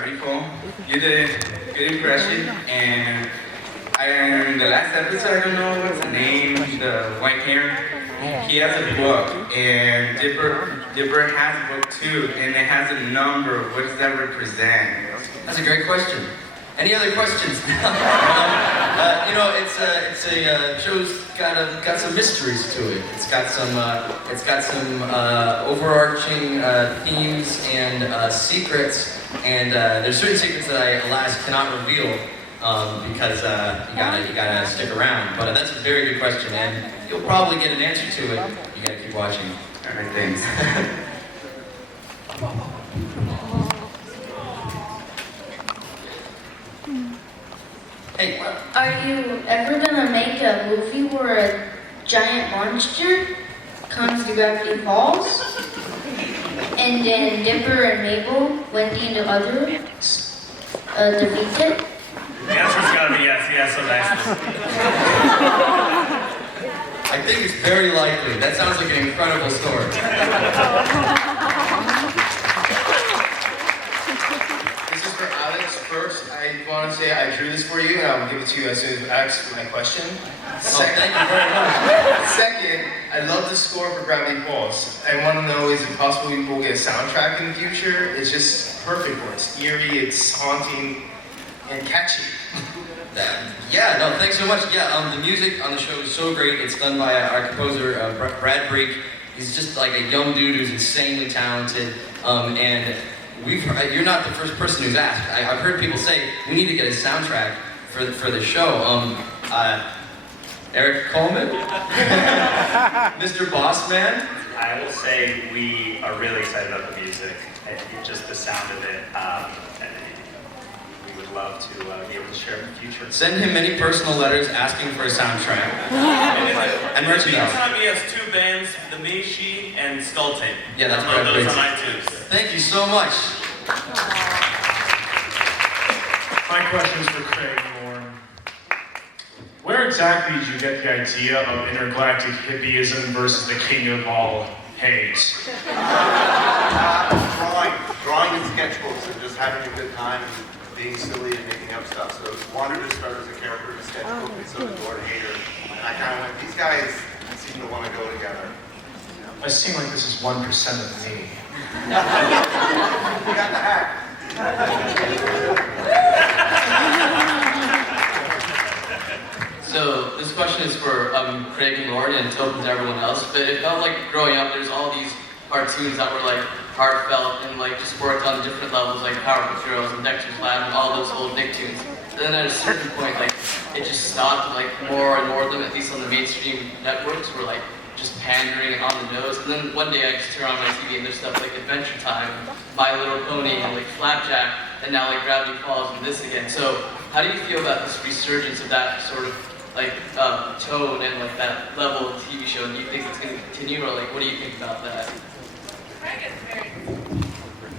Gravity Fall. You did a good impression, and in the last episode, I don't know what's the name, the white hair. He has a book, and Dipper has a book too, and it has a number. What does that represent? That's a great question. Any other questions? It's a show's got some mysteries to it. It's got some overarching themes and secrets, and there's certain secrets that I, alas, cannot reveal because you gotta stick around. But that's a very good question, and you'll probably get an answer to it. You gotta keep watching. All right, thanks. Hey, what? Are you ever gonna make a movie where a giant monster comes to Gravity Falls? And then Dipper and Mabel, Wendy and the others, defeat it? The answer's gotta be yes, yes, so nice. I think it's very likely. That sounds like an incredible story. This is for Alex. First, I want to say I drew this for you, and I'll give it to you as soon as you ask my question. Thank you very much. Second, I love the score for Gravity Falls. I want to know, is it possible we will get a soundtrack in the future? It's just perfect for it. It's eerie, it's haunting, and catchy. Yeah, no, thanks so much. Yeah, the music on the show is so great. It's done by our composer, Brad Break. He's just like a young dude who's insanely talented. And you're not the first person who's asked. I've heard people say, we need to get a soundtrack for the show. Eric Coleman? Mr. Bossman? I will say we are really excited about the music. Just the sound of it. We would love to be able to share it in the future. Send him many personal letters asking for a soundtrack. And In the merchandise. meantime, he has two bands, The Me, She, and Skull Tape. Yeah, that's Download great. those on iTunes. Thank you so much. My question is for Craig Moore. Where exactly did you get the idea of intergalactic hippieism versus the king of all hate? Drawing in sketchbooks and just having a good time and being silly and making up stuff. So Yonder just started as a character in a sketchbook, and so did Lord Hater. And I kind of went, these guys seem to want to go together. I seem like this is 1% of me. You got the hack. So this question is for Craig and Lauren and Tobin to everyone else, but it felt like growing up there's all these cartoons that were like heartfelt and like just worked on different levels, like Powerpuff Girls and Dexter's Lab and all those old Nicktoons. But then at a certain point, like it just stopped. Like more and more of them, at least on the mainstream networks, were like just pandering and on the nose. And then one day I just turn on my TV and there's stuff like Adventure Time, My Little Pony, and like Flapjack, and now like Gravity Falls and this again. So how do you feel about this resurgence of that sort of like tone and like that level of TV show? Do you think it's going to continue, or like what do you think about that? Craig has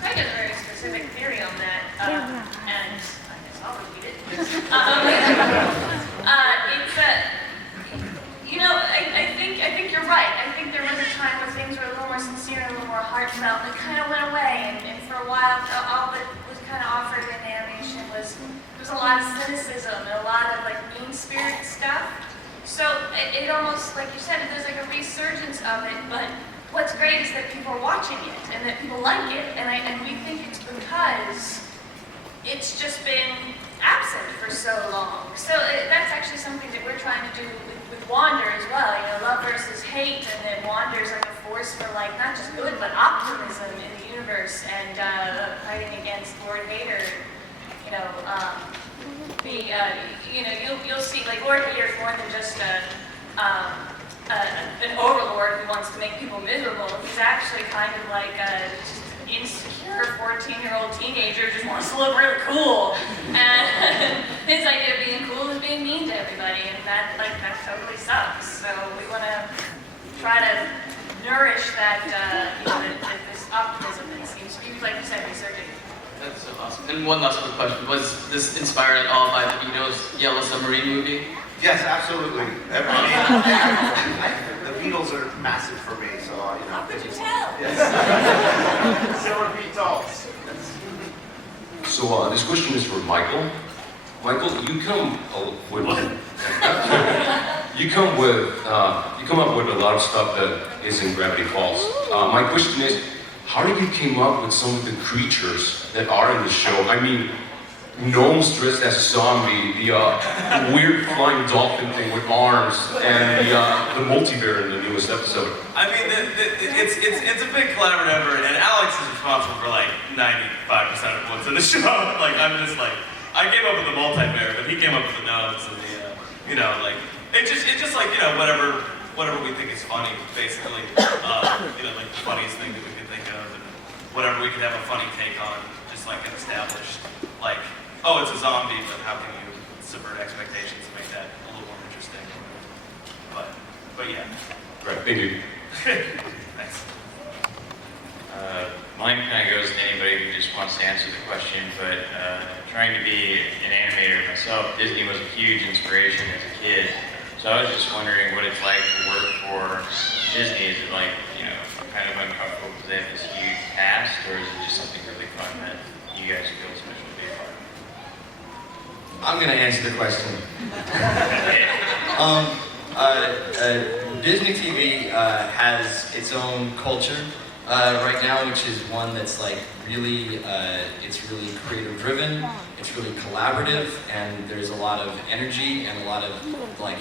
a very specific theory on that, and I guess I'll repeat it. It's I think you're right. I think there was a time where things were a little more sincere and a little more heartfelt. It kind of went away, and for a while, all that was kind of offered in animation was a lot of cynicism and a lot of like mean-spirited stuff. So it almost, like you said, there's like a resurgence of it, but what's great is that people are watching it and that people like it, and we think it's because it's just been absent for so long. So that's actually something that we're trying to do with Wander as well. You know, love versus hate, and then Wander's like a force for like not just good but optimism in the universe, and fighting against Lord Vader. You'll see like Lord Vader is more than just an overlord who wants to make people miserable. He's actually kind of like just an insecure 14-year-old teenager who just wants to look really cool. And his idea of being cool is being mean to everybody, and that totally sucks. So we want to try to nourish that, this optimism that seems to be, like you said, resurging. That's so awesome. And one last quick question: was this inspired at all by the Beatles' Yellow Submarine movie? Yes, absolutely. The Beatles are massive for me, so How could you tell? Yes. So are Beatles. So this question is for Michael. Michael, you come with you come up with a lot of stuff that is in Gravity Falls. My question is, how did you come up with some of the creatures that are in the show? I mean, gnomes dressed as a zombie, the weird flying dolphin thing with arms, and the multibear in the newest episode. I mean, it's a big collaborative effort, and Alex is responsible for like 95% of what's in the show. Like, I'm just like, I came up with the multibear, but he came up with the gnomes and the, like, it's just like, whatever we think is funny, basically. Like the funniest thing that we could think of, and whatever we could have a funny take on, just like an established, like, oh, it's a zombie, but how can you subvert expectations and make that a little more interesting? But yeah. Great, thank you. Thanks. Mine kind of goes to anybody who just wants to answer the question, but trying to be an animator myself, Disney was a huge inspiration as a kid. So I was just wondering what it's like to work for Disney. Is it like, kind of uncomfortable because they have this huge cast, or is it just something really fun that you guys feel special to be a part of? I'm gonna answer the question. Disney TV has its own culture right now, which is one that's like really, it's really creative driven, it's really collaborative, and there's a lot of energy and a lot of like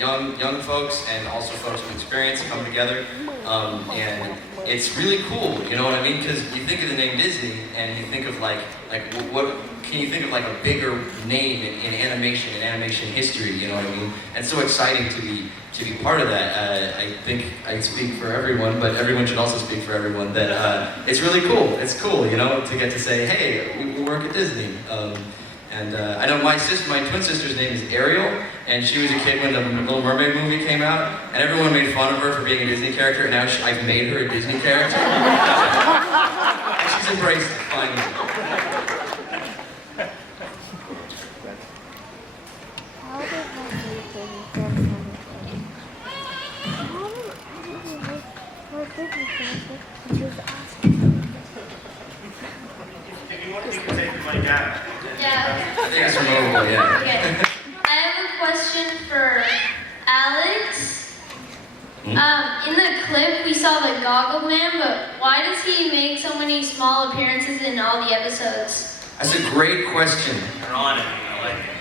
young folks and also folks with experience come together, and it's really cool. You know what I mean? Because you think of the name Disney and you think of like what can you think of like a bigger name in animation history? You know what I mean? And so exciting to be part of that. I think I speak for everyone, but everyone should also speak for everyone that it's really cool. It's cool, to get to say, hey, we work at Disney. And I know my twin sister's name is Ariel, and she was a kid when the Little Mermaid movie came out, and everyone made fun of her for being a Disney character, and now I've made her a Disney character. And she's embraced it, finally. If you want, you can take the mic out. Yeah. I think it's removable, yeah. Okay. I have a question for Alex. In the clip, we saw the Goggle Man, but why does he make so many small appearances in all the episodes? That's a great question. You're on it. I like it.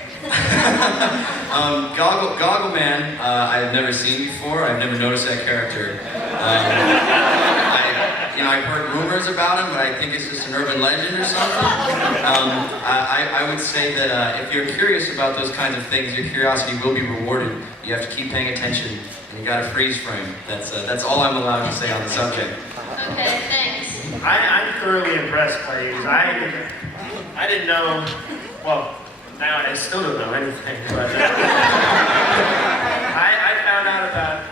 Goggle Man, I've never seen before. I've never noticed that character. I've heard rumors about him, but I think it's just an urban legend or something. I would say that if you're curious about those kinds of things, your curiosity will be rewarded. You have to keep paying attention, and you got to freeze frame. That's all I'm allowed to say on the subject. Okay, thanks. I'm thoroughly impressed by you. I didn't know, well, now I still don't know anything, but I found out about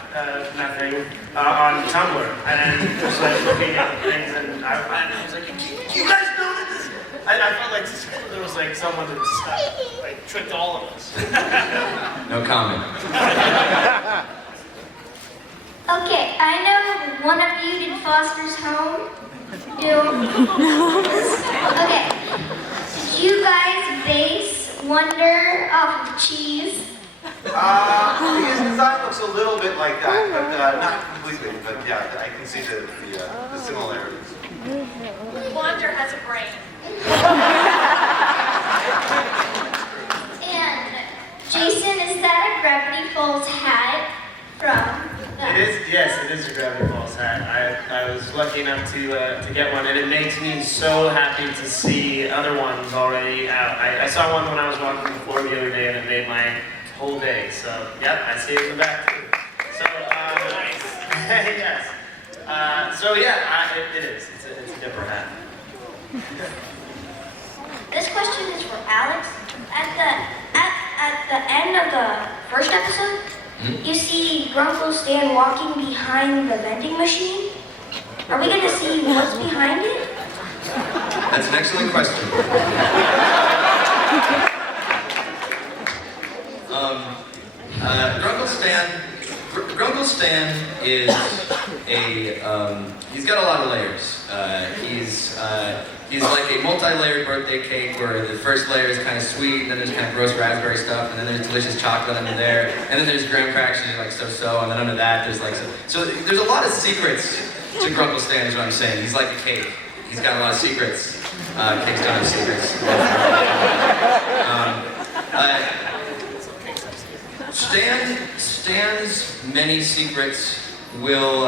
nothing on Tumblr, and just like looking at things, and I was like, you guys know this? I felt like there was like someone that just like tricked all of us. No comment. Okay, I know one of you did Foster's Home. Okay, did you guys base Wonder off of cheese? His design looks a little bit like that, but not completely. But yeah, I can see the similarities. Yonder has a brain. And Jason, is that a Gravity Falls hat from? It is, yes, it is a Gravity Falls hat. I was lucky enough to get one, and it makes me so happy to see other ones already out. I saw one when I was walking the floor the other day, and it made my whole day. So, yep, I see it in the back too. So, nice. Yes. So yeah, it is. It's a different hat. This question is for Alex. At the end of the first episode, you see Grle Stan walking behind the vending machine. Are we going to see what's behind it? That's an excellent question. Grle Stan is he's got a lot of layers. He's like a multi-layered birthday cake where the first layer is kind of sweet, and then there's kind of gross raspberry stuff, and then there's delicious chocolate under there, and then there's graham crackers, and like so-so, and then under that there's like so there's a lot of secrets to Grle Stan is what I'm saying. He's like a cake. He's got a lot of secrets. Cakes don't have secrets. Stan's many secrets will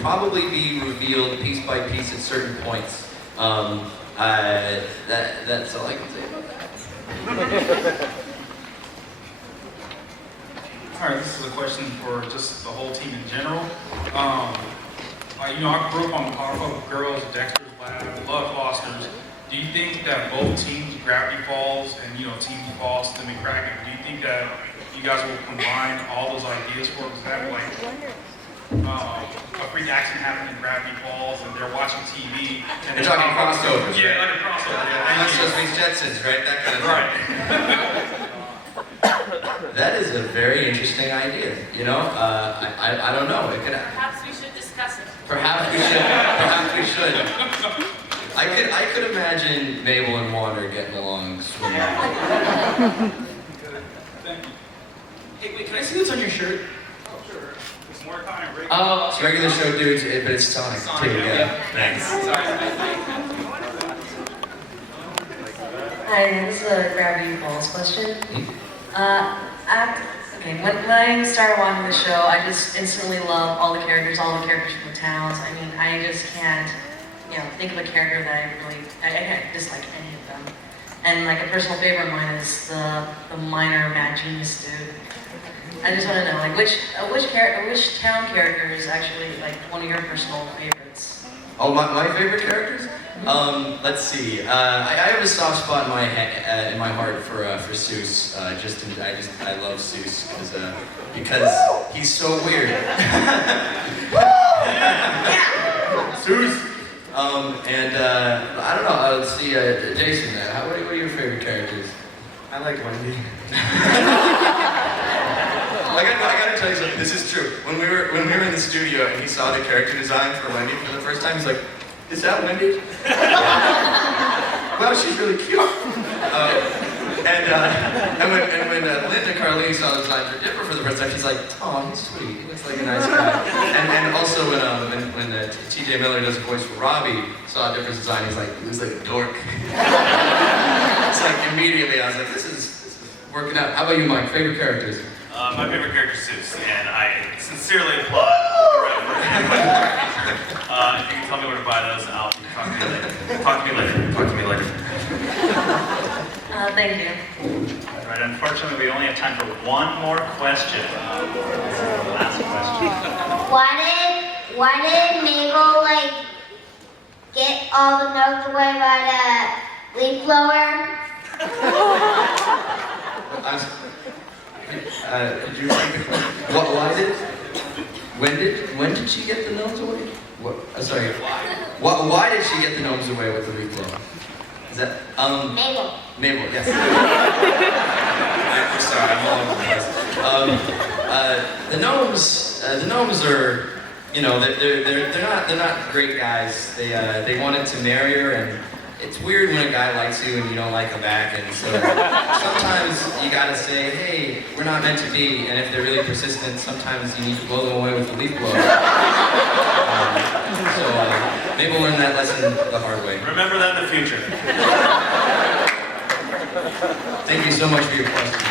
probably be revealed piece by piece at certain points. That's all I can say about that. Alright, this is a question for just the whole team in general. You know, I grew up on Powerpuff Girls, Dexter's Lab, love Foster's. Do you think that both teams, Gravity Falls and, you know, Team Boston and Kraken, do you think that you guys will combine all those ideas for example, like a freak accident happened in Gravity Falls and they're watching TV and You're talking crossovers, yeah, right? like a crossover. Yeah, That's just means Jetsons, right? That kind of thing. Right. That is a very interesting idea. You know, I don't know. It could. Perhaps we should discuss it. Perhaps we should. Perhaps we should. I could imagine Mabel and Wander getting along swimmingly. Hey, wait, can I see what's on your shirt? Oh, sure. It's more kind of regular. Oh, it's regular show dudes, but it's Sonic too. Yeah. Thanks. Hi, this is a Gravity Falls question. When I started watching the show, I just instantly love all the characters from the towns. I mean, I just can't, think of a character that I can't dislike any of them. And like a personal favorite of mine is the minor mad genius dude. I just want to know, like, which town character is actually like one of your personal favorites? Oh, my favorite characters? Let's see. I have a soft spot in my heart for Seuss. I love Seuss because he's so weird. Seuss. I don't know. Let's see, Jason. What are your favorite characters? I like Wendy. I gotta tell you something. This is true. When we were in the studio and he saw the character design for Wendy for the first time, he's like, "Is that Wendy?" Well, she's really cute. And when Linda Carlini saw the design for Dipper for the first time, she's like, "Oh, he's sweet. He looks like a nice guy." And also when T.J. Miller does a voice for Robbie, saw Dipper's design, he's like, "He looks like a dork." It's like immediately I was like, "This is working out." How about you, Mike? Favorite characters? My favorite character is Seuss, and I sincerely applaud the writer. If you can tell me where to buy those, I'll talk to you later. Talk to me later. Thank you. All right, unfortunately, we only have time for one more question. This is the last question. Why did Mabel get all the notes away by the leaf blower? Could you repeat the question? When did she get the gnomes away? Sorry. Why did she get the gnomes away with the leaf blower? Is that Mabel, yes. I'm sorry, I'm all over the place. The gnomes are, they're not great guys. They wanted to marry her, and it's weird when a guy likes you and you don't like him back, and so sometimes you gotta say, hey, we're not meant to be, and if they're really persistent, sometimes you need to blow them away with a leaf blower. Maybe we'll learn that lesson the hard way. Remember that in the future. Thank you so much for your question.